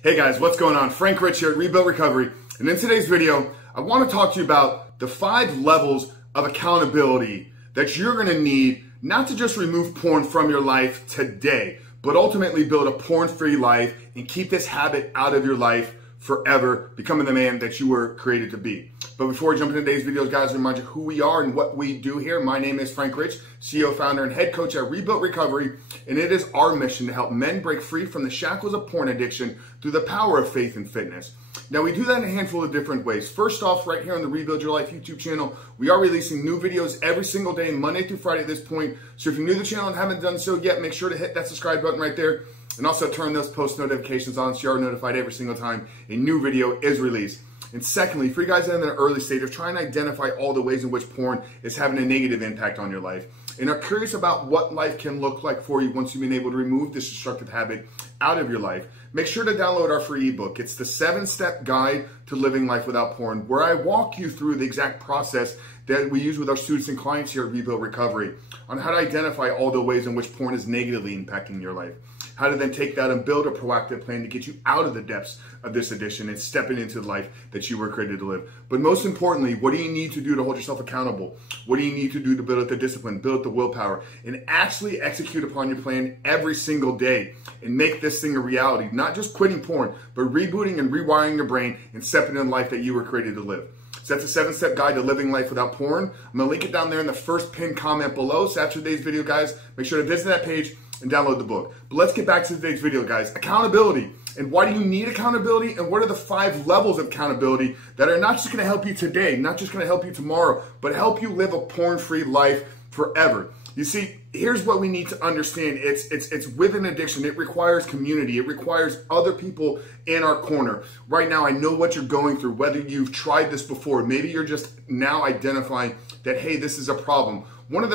Hey guys, what's going on? Frank Rich here at Rebuilt Recovery, and in today's video, I want to talk to you about the 5 levels of accountability that you're going to need not to just remove porn from your life today, but ultimately build a porn-free life and keep this habit out of your life forever, becoming the man that you were created to be. But before we jump into today's videos, guys, I remind you who we are and what we do here. My name is Frank Rich, CEO, founder, and head coach at Rebuilt Recovery, and it is our mission to help men break free from the shackles of porn addiction through the power of faith and fitness. Now, we do that in a handful of different ways. First off, right here on the Rebuild Your Life YouTube channel, we are releasing new videos every single day, Monday through Friday at this point. So if you're new to the channel and haven't done so yet, make sure to hit that subscribe button right there. And also turn those post notifications on so you are notified every single time a new video is released. And secondly, for you guys that are in the early stage of trying to identify all the ways in which porn is having a negative impact on your life and are curious about what life can look like for you once you've been able to remove this destructive habit out of your life, make sure to download our free ebook. It's the 7-step guide to living life without porn, where I walk you through the exact process that we use with our students and clients here at Rebuild Recovery on how to identify all the ways in which porn is negatively impacting your life, how to then take that and build a proactive plan to get you out of the depths of this addiction and stepping into the life that you were created to live. But most importantly, what do you need to do to hold yourself accountable? What do you need to do to build up the discipline, build up the willpower, and actually execute upon your plan every single day and make this thing a reality? Not just quitting porn, but rebooting and rewiring your brain and stepping in the life that you were created to live. So that's a 7-step guide to living life without porn. I'm gonna link it down there in the first pinned comment below. So after today's video, guys, make sure to visit that page and download the book. But let's get back to today's video, guys. Accountability. And why do you need accountability? And what are the 5 levels of accountability that are not just going to help you today, not just going to help you tomorrow, but help you live a porn-free life forever? You see, here's what we need to understand. It's with an addiction. It requires community. It requires other people in our corner. Right now, I know what you're going through, whether you've tried this before. Maybe you're just now identifying that, hey, this is a problem. One of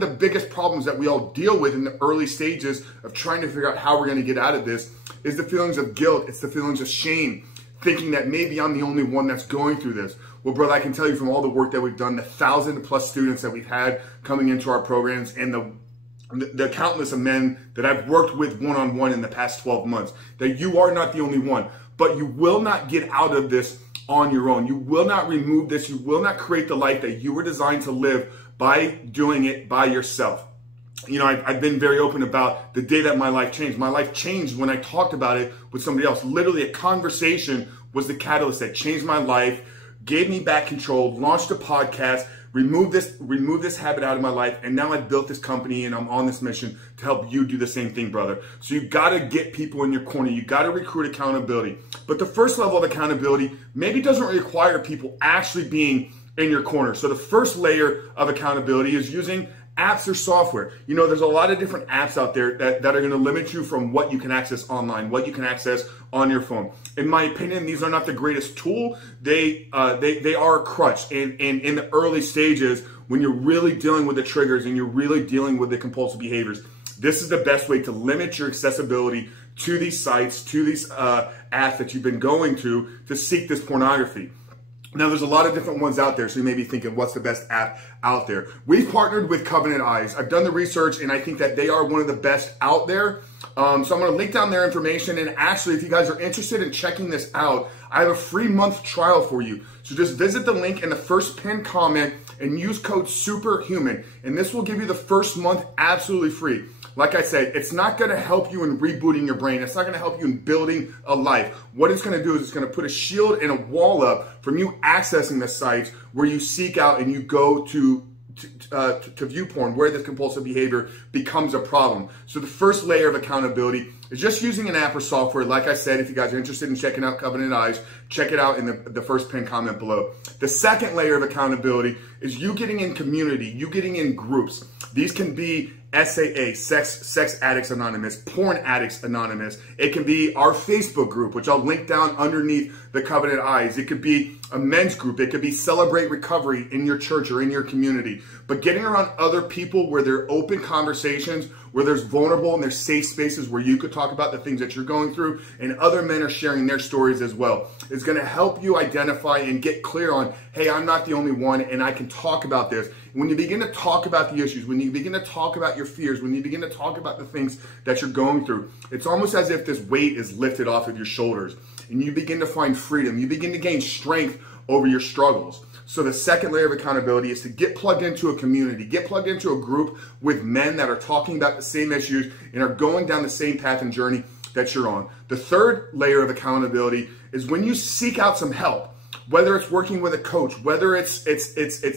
the biggest problems that we all deal with in the early stages of trying to figure out how we're going to get out of this is the feelings of guilt. It's the feelings of shame, thinking that maybe I'm the only one that's going through this. Well, brother, I can tell you from all the work that we've done, the 1,000+ students that we've had coming into our programs, and the countless of men that I've worked with one-on-one in the past 12 months, that you are not the only one. But you will not get out of this on your own. You will not remove this. You will not create the life that you were designed to live by doing it by yourself. You know, I've been very open about the day that my life changed. My life changed when I talked about it with somebody else. Literally, a conversation was the catalyst that changed my life, gave me back control, launched a podcast, removed this habit out of my life, and now I've built this company and I'm on this mission to help you do the same thing, brother. So you gotta get people in your corner. You gotta recruit accountability. But the first level of accountability maybe doesn't require people actually being in your corner. So the first layer of accountability is using apps or software. You know, there's a lot of different apps out there that are going to limit you from what you can access online, what you can access on your phone. In my opinion, these are not the greatest tool. They are a crutch. And in the early stages, when you're really dealing with the triggers and you're really dealing with the compulsive behaviors, this is the best way to limit your accessibility to these sites, to these apps that you've been going to seek this pornography. Now, there's a lot of different ones out there, so you may be thinking, what's the best app out there? We've partnered with Covenant Eyes. I've done the research, and I think that they are one of the best out there. So I'm going to link down their information, and actually, if you guys are interested in checking this out, I have a free month trial for you. So just visit the link in the first pinned comment and use code SUPERHUMAN, and this will give you the first month absolutely free. Like I said, it's not going to help you in rebooting your brain. It's not going to help you in building a life. What it's going to do is it's going to put a shield and a wall up from you accessing the sites where you seek out and you go to view porn, where this compulsive behavior becomes a problem. So the first layer of accountability is just using an app or software. Like I said, if you guys are interested in checking out Covenant Eyes, check it out in the first pinned comment below. The second layer of accountability is you getting in community, you getting in groups. These can be SAA, Sex Addicts Anonymous, Porn Addicts Anonymous. It can be our Facebook group, which I'll link down underneath the Covenant Eyes. It could be a men's group. It could be Celebrate Recovery in your church or in your community. But getting around other people where there are open conversations, where there's vulnerable and there's safe spaces where you could talk about the things that you're going through and other men are sharing their stories as well. It's going to help you identify and get clear on, hey, I'm not the only one and I can talk about this. When you begin to talk about the issues, when you begin to talk about your fears, when you begin to talk about the things that you're going through, it's almost as if this weight is lifted off of your shoulders and you begin to find freedom. You begin to gain strength over your struggles. So the second layer of accountability is to get plugged into a community, get plugged into a group with men that are talking about the same issues and are going down the same path and journey that you're on. The third layer of accountability is when you seek out some help, whether it's working with a coach, whether it's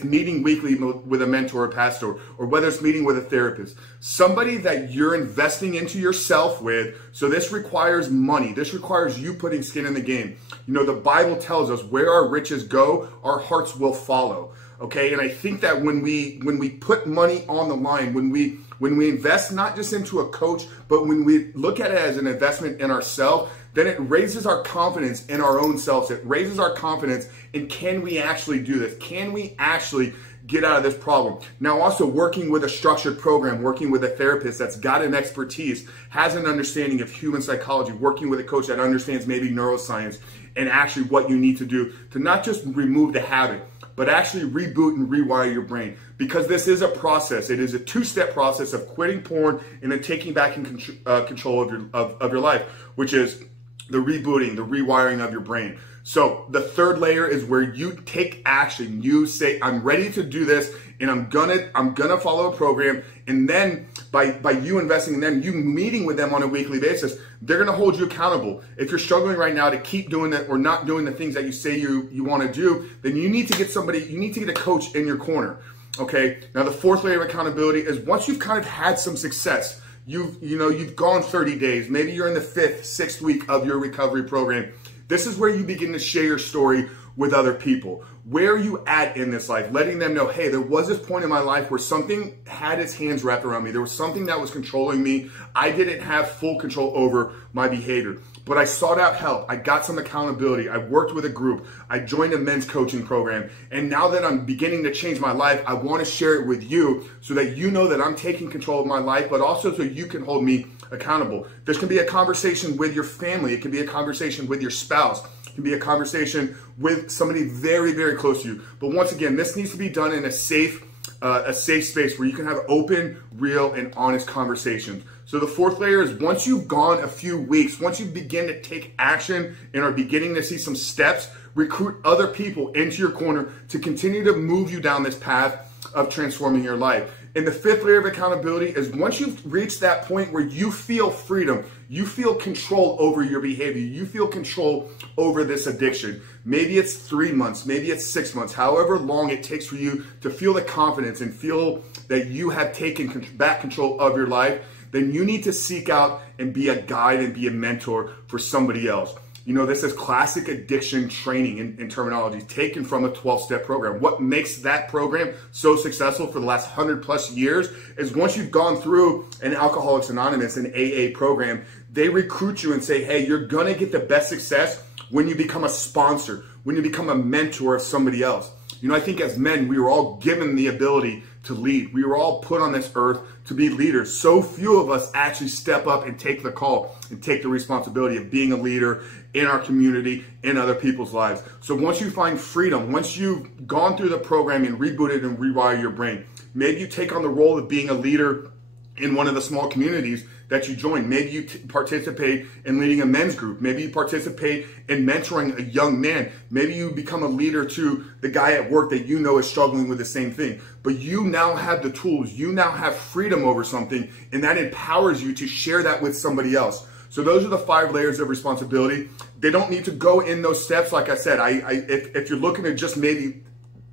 meeting weekly with a mentor or pastor, or whether it's meeting with a therapist, somebody that you're investing into yourself with. So this requires money. This requires you putting skin in the game. You know, the Bible tells us where our riches go, our hearts will follow. Okay, and I think that when we put money on the line, when we invest not just into a coach, but when we look at it as an investment in ourselves, then it raises our confidence in our own selves. It raises our confidence in, can we actually do this? Can we actually get out of this problem? Now, also working with a structured program, working with a therapist that's got an expertise, has an understanding of human psychology, working with a coach that understands maybe neuroscience and actually what you need to do to not just remove the habit, but actually reboot and rewire your brain. Because this is a process. It is a two-step process of quitting porn and then taking back control of your life, which is the rebooting, the rewiring of your brain. So the third layer is where you take action. You say, I'm ready to do this, and I'm gonna follow a program. And then by you investing in them, you meeting with them on a weekly basis, they're gonna hold you accountable. If you're struggling right now to keep doing that or not doing the things that you say you wanna do, then you need to get somebody, you need to get a coach in your corner. Okay, now the fourth layer of accountability is once you've kind of had some success, you've gone 30 days, maybe you're in the 5th, 6th week of your recovery program. This is where you begin to share your story with other people. Where are you at in this life? Letting them know, hey, there was this point in my life where something had its hands wrapped around me. There was something that was controlling me. I didn't have full control over my behavior, but I sought out help. I got some accountability. I worked with a group. I joined a men's coaching program. And now that I'm beginning to change my life, I want to share it with you so that you know that I'm taking control of my life, but also so you can hold me accountable. This can be a conversation with your family. It can be a conversation with your spouse. It can be a conversation with somebody very, very close to you. But once again, this needs to be done in a safe space where you can have open, real, and honest conversations. So the fourth layer is once you've gone a few weeks, once you begin to take action and are beginning to see some steps, recruit other people into your corner to continue to move you down this path of transforming your life. And the fifth layer of accountability is once you've reached that point where you feel freedom, you feel control over your behavior, you feel control over this addiction. Maybe it's 3 months, maybe it's 6 months, however long it takes for you to feel the confidence and feel that you have taken back control of your life, then you need to seek out and be a guide and be a mentor for somebody else. You know, this is classic addiction training in terminology taken from a 12-step program. What makes that program so successful for the last 100+ years is once you've gone through an Alcoholics Anonymous, an AA program, they recruit you and say, hey, you're gonna get the best success when you become a sponsor, when you become a mentor of somebody else. You know, I think as men, we were all given the ability to lead. We were all put on this earth to be leaders. So few of us actually step up and take the call and take the responsibility of being a leader in our community, in other people's lives. So once you find freedom, once you've gone through the program and rebooted and rewire your brain, maybe you take on the role of being a leader in one of the small communities that you join. Maybe you participate in leading a men's group. Maybe you participate in mentoring a young man. Maybe you become a leader to the guy at work that you know is struggling with the same thing. But you now have the tools. You now have freedom over something, and that empowers you to share that with somebody else. So those are the 5 layers of responsibility. They don't need to go in those steps. Like I said, if you're looking to just maybe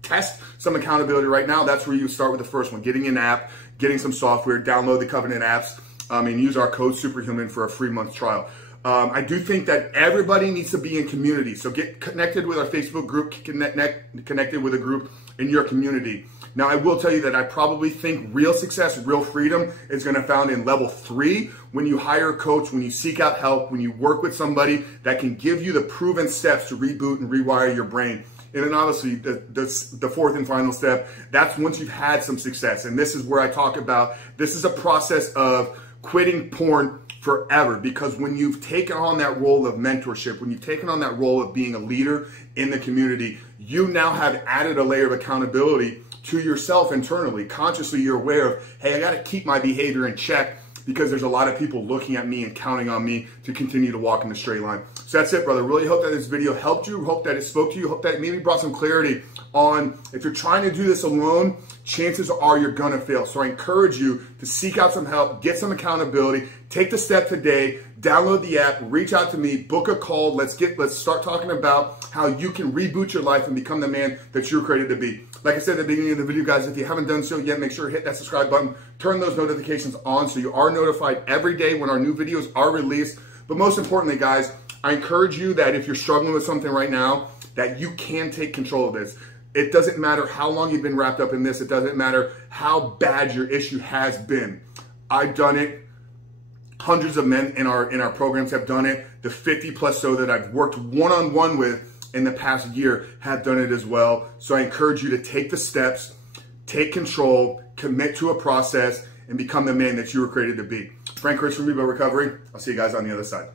test some accountability right now, that's where you start with the first one, getting an app, getting some software, download the Covenant apps, and use our code Superhuman for a free month trial. I do think that everybody needs to be in community. So get connected with our Facebook group, connected with a group in your community. Now, I will tell you that I probably think real success, real freedom is going to be found in level 3 when you hire a coach, when you seek out help, when you work with somebody that can give you the proven steps to reboot and rewire your brain. And then obviously the fourth and final step, that's once you've had some success. And this is where I talk about, this is a process of quitting porn forever, because when you've taken on that role of mentorship, when you've taken on that role of being a leader in the community, you now have added a layer of accountability to yourself internally. Consciously, you're aware of, hey, I got to keep my behavior in check because there's a lot of people looking at me and counting on me to continue to walk in the straight line. So that's it, brother. Really hope that this video helped you. Hope that it spoke to you. Hope that maybe brought some clarity on, if you're trying to do this alone, chances are you're gonna fail. So I encourage you to seek out some help, get some accountability, take the step today, download the app, reach out to me, book a call. Let's start talking about how you can reboot your life and become the man that you're created to be. Like I said at the beginning of the video, guys, if you haven't done so yet, make sure to hit that subscribe button, turn those notifications on so you are notified every day when our new videos are released. But most importantly, guys, I encourage you that if you're struggling with something right now, that you can take control of this. It doesn't matter how long you've been wrapped up in this. It doesn't matter how bad your issue has been. I've done it. Hundreds of men in our programs have done it. The 50 plus so that I've worked one-on-one with in the past year have done it as well. So I encourage you to take the steps, take control, commit to a process, and become the man that you were created to be. Frank Rich from Ebook Recovery. I'll see you guys on the other side.